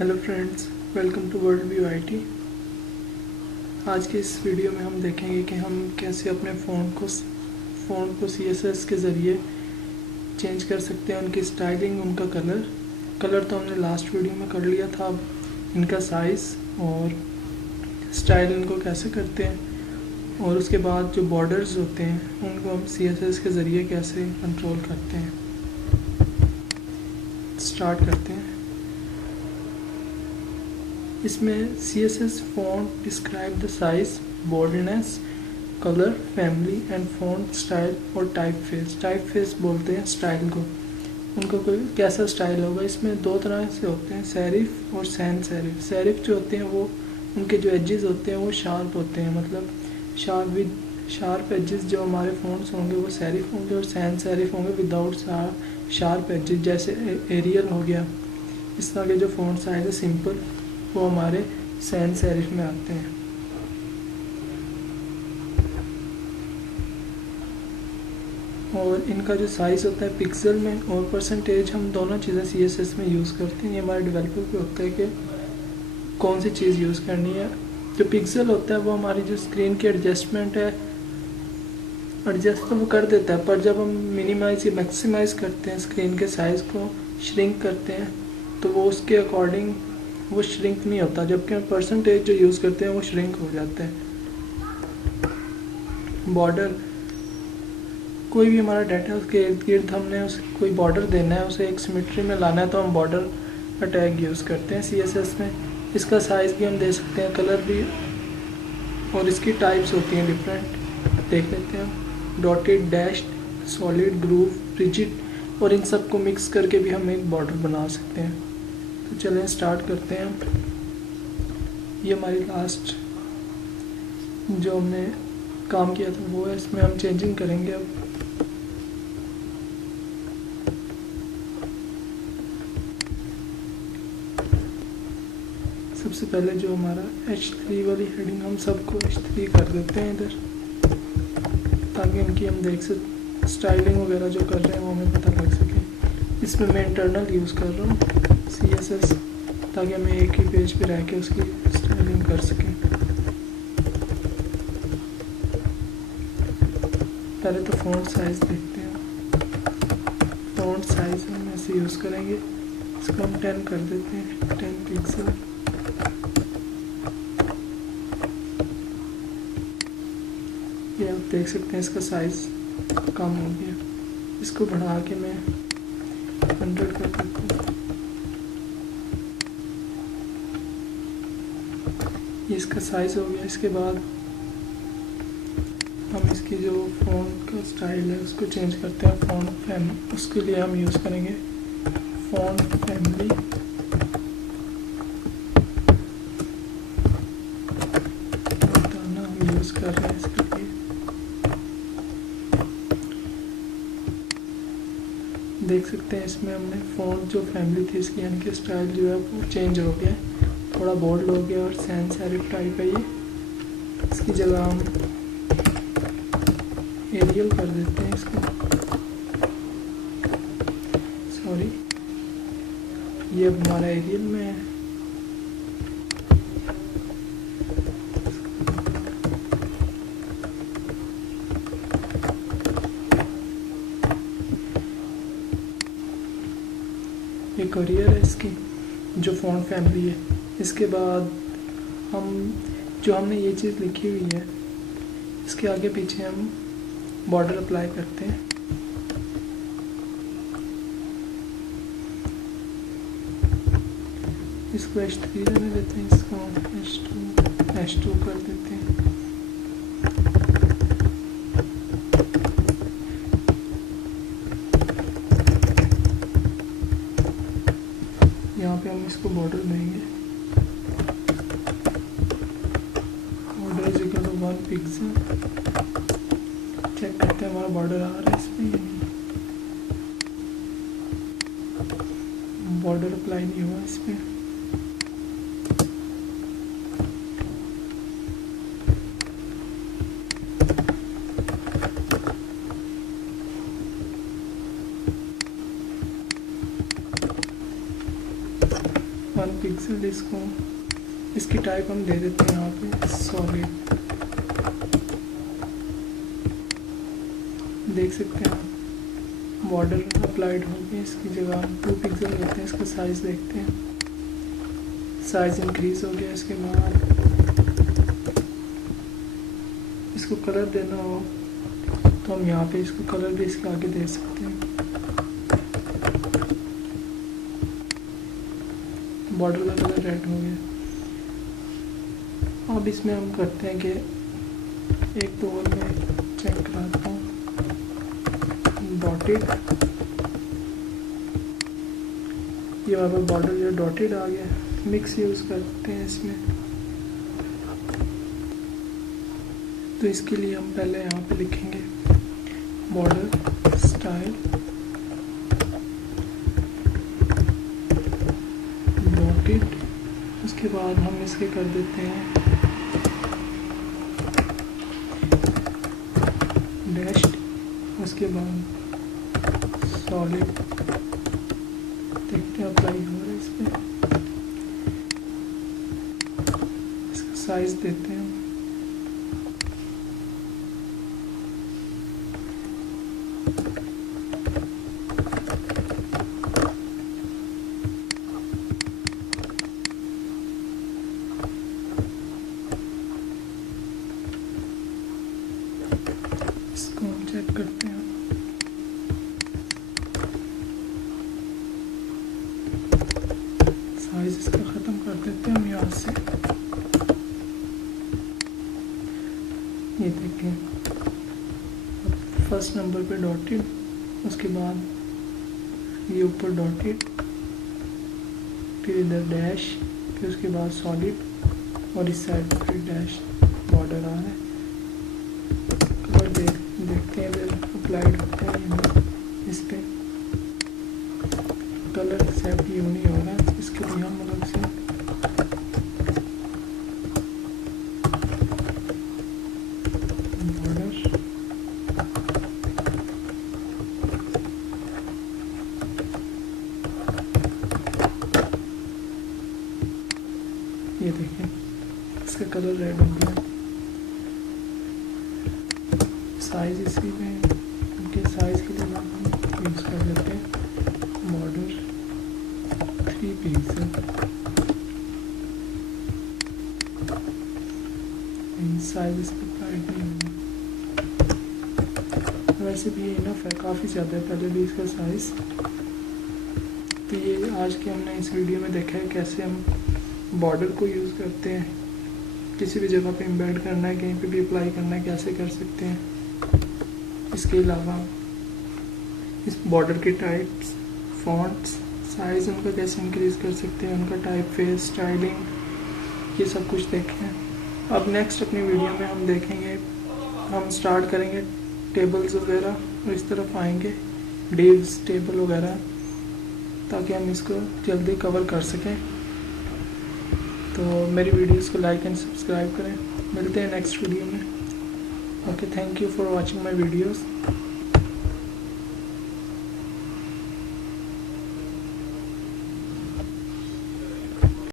Hello friends, welcome to world WVIT। आज के इस वीडियो में हम देखेंगे कि हम कैसे अपने फ़ोन को CSS के ज़रिए चेंज कर सकते हैं। उनकी स्टाइलिंग, उनका कलर तो हमने लास्ट वीडियो में कर लिया था। अब इनका साइज़ और स्टाइल इनको कैसे करते हैं, और उसके बाद जो बॉर्डर्स होते हैं उनको हम CSS के ज़रिए कैसे कंट्रोल करते हैं। स्टार्ट करते हैं। इसमें CSS font describe the size, boldness, colour, family and font style और टाइप फेस बोलते हैं स्टाइल को। उनको कोई कैसा स्टाइल होगा, इसमें दो तरह से होते हैं, सेरिफ और सैन सेरिफ। सेरिफ जो होते हैं वो उनके जो एजेस होते हैं वो शार्प होते हैं, मतलब शार्प एजेस जो हमारे फ़ॉन्ट्स होंगे वो सेरिफ होंगे, और सैन सेरिफ होंगे विदाउट शार्प एजेस, जैसे एरियल हो गया। इस तरह के जो फ़ॉन्ट साइज है सिंपल, वो हमारे सैन सेरिफ में आते हैं। और इनका जो साइज़ होता है पिक्सल में और परसेंटेज, हम दोनों चीज़ें CSS में यूज़ करते हैं। ये हमारे डेवलपर पे होता है कि कौन सी चीज़ यूज़ करनी है। जो पिक्सल होता है वो हमारी जो स्क्रीन की एडजस्टमेंट है, एडजस्ट तो वो कर देता है, पर जब हम मिनिमाइज या मैक्सिमाइज़ करते हैं, स्क्रीन के साइज़ को श्रिंक करते हैं, तो वो उसके अकॉर्डिंग वो श्रिंक नहीं होता, जबकि हम परसेंटेज जो यूज़ करते हैं वो श्रिंक हो जाते हैं। बॉर्डर, कोई भी हमारा डाटा उसके इर्द गिर्द हमने उसे कोई बॉर्डर देना है, उसे एक सिमेट्री में लाना है, तो हम बॉर्डर का टैग यूज़ करते हैं CSS में। इसका साइज़ भी हम दे सकते हैं, कलर भी, और इसकी टाइप्स होती हैं डिफरेंट, देख लेते हैं हम। Dotted, dashed, solid, groove, rigid, और इन सब को मिक्स करके भी हम एक बॉर्डर बना सकते हैं। तो चलें स्टार्ट करते हैं। ये हमारी लास्ट जो हमने काम किया था वो है, इसमें हम चेंजिंग करेंगे अब। सबसे पहले जो हमारा H3 वाली हेडिंग, हम सबको H3 कर देते हैं इधर, ताकि इनकी हम देख सकें स्टाइलिंग वगैरह जो कर रहे हैं वो हमें पता लग सके। इसमें मैं इंटरनल यूज़ कर रहा हूँ CSS, ताकि हमें एक ही पेज पे रह के उसकी स्टाइलिंग कर सकें। पहले तो फ़ॉन्ट साइज़ देखते हैं। फ़ॉन्ट साइज़ हम ऐसे यूज़ करेंगे, इसको हम 10 कर देते हैं, 10 पिक्सल। ये आप देख सकते हैं इसका साइज़ कम हो गया। इसको बढ़ा के मैं 100 कर देता हूँ। ये इसका साइज़ हो गया। इसके बाद हम इसकी जो फ़ॉन्ट का स्टाइल है उसको चेंज करते हैं। फ़ॉन्ट फैमिली, उसके लिए हम यूज़ करेंगे फ़ॉन्ट फैमिली। बताना हम यूज़ कर रहे हैं इसके लिए। देख सकते हैं इसमें हमने फ़ॉन्ट जो फैमिली थी इसकी, यानी कि स्टाइल जो है वो चेंज हो गया, थोड़ा बोल्ड हो गया और सैन सेरिफ टाइप है ये। इसकी जगह हम एरियल कर देते हैं इसको, सॉरी, ये अब हमारा एरियल में है। ये करियर है इसकी जो फ़ॉन्ट फैमिली है। इसके बाद हमने ये चीज़ लिखी हुई है, इसके आगे पीछे हम बॉर्डर अप्लाई करते हैं। इसको H3 रहने देते हैं, इसको H2 कर देते हैं। यहाँ पे हम इसको बॉर्डर देंगे, border is equal to 1 pixel. Check करते हैं हमारा बॉर्डर आ रहा है इसमें या नहीं। बॉर्डर अप्लाई नहीं हुआ इसमें। 1 पिक्सल। इसकी टाइप हम दे देते हैं यहाँ पे सॉलिड। देख सकते हैं बॉर्डर अप्लाइड हो गई। इसकी जगह हम 2 पिक्सल लेते हैं। इसका साइज़ देखते हैं, साइज़ इंक्रीज़ हो गया। इसके बाद इसको कलर देना हो तो हम यहाँ पे इसको कलर भी इसके आगे दे सकते हैं। बॉर्डर का कलर रेड हो गया। अब इसमें हम करते हैं कि एक तो और मैं चेक कराता हूँ डॉटेड। ये वाला बॉर्डर जो डॉटेड आ गया, मिक्स यूज़ करते हैं इसमें। तो इसके लिए हम पहले यहाँ पे लिखेंगे बॉर्डर स्टाइल डॉटेड। उसके बाद हम इसके कर देते हैं डैश्ड। उसके बाद सॉलिड। देखते हैं अप्लाई हो रहा है इस पर। इसका साइज देते हैं। इसको हम चेक करते हैं। साइज इसका ख़त्म कर देते हैं हम यहाँ से। ये देखें फर्स्ट नंबर पे डॉटेड, उसके बाद ये ऊपर डॉटेड, फिर इधर डैश, फिर उसके बाद सॉलिड और इस साइड पर फिर डैश बॉर्डर आ रहा है। कलर देखते हैं इधर अप्लाइड होता है इस पे। कलर सेट यूँ नहीं हो रहा है, इसके लिए हम अलग से बॉर्डर ये देखें इसका कलर रेड हो गया। साइज इसी में उनके साइज के लिए हम यूज़ कर देते हैं बॉर्डर 3 पिक्सल। साइज इसका टाइट नहीं होगा, वैसे भी ये इनफ है, काफ़ी ज़्यादा है पहले भी इसका साइज़। तो ये आज के हमने इस वीडियो में देखा है कैसे हम बॉर्डर को यूज़ करते हैं। किसी भी जगह पे एम्बेड करना है, कहीं पे भी अप्लाई करना है, कैसे कर सकते हैं। इसके अलावा इस बॉर्डर के टाइप्स, फॉन्ट्स, साइज़ उनका कैसे इंक्रीज़ कर सकते हैं, उनका टाइप फेस, स्टाइलिंग, ये सब कुछ देखें। अब नेक्स्ट अपनी वीडियो में हम देखेंगे, हम स्टार्ट करेंगे टेबल्स वगैरह और इस तरफ आएंगे डिव्स, टेबल वगैरह, ताकि हम इसको जल्दी कवर कर सकें। तो मेरी वीडियोस को लाइक एंड सब्सक्राइब करें। मिलते हैं नेक्स्ट वीडियो में। Okay, thank you for watching my videos.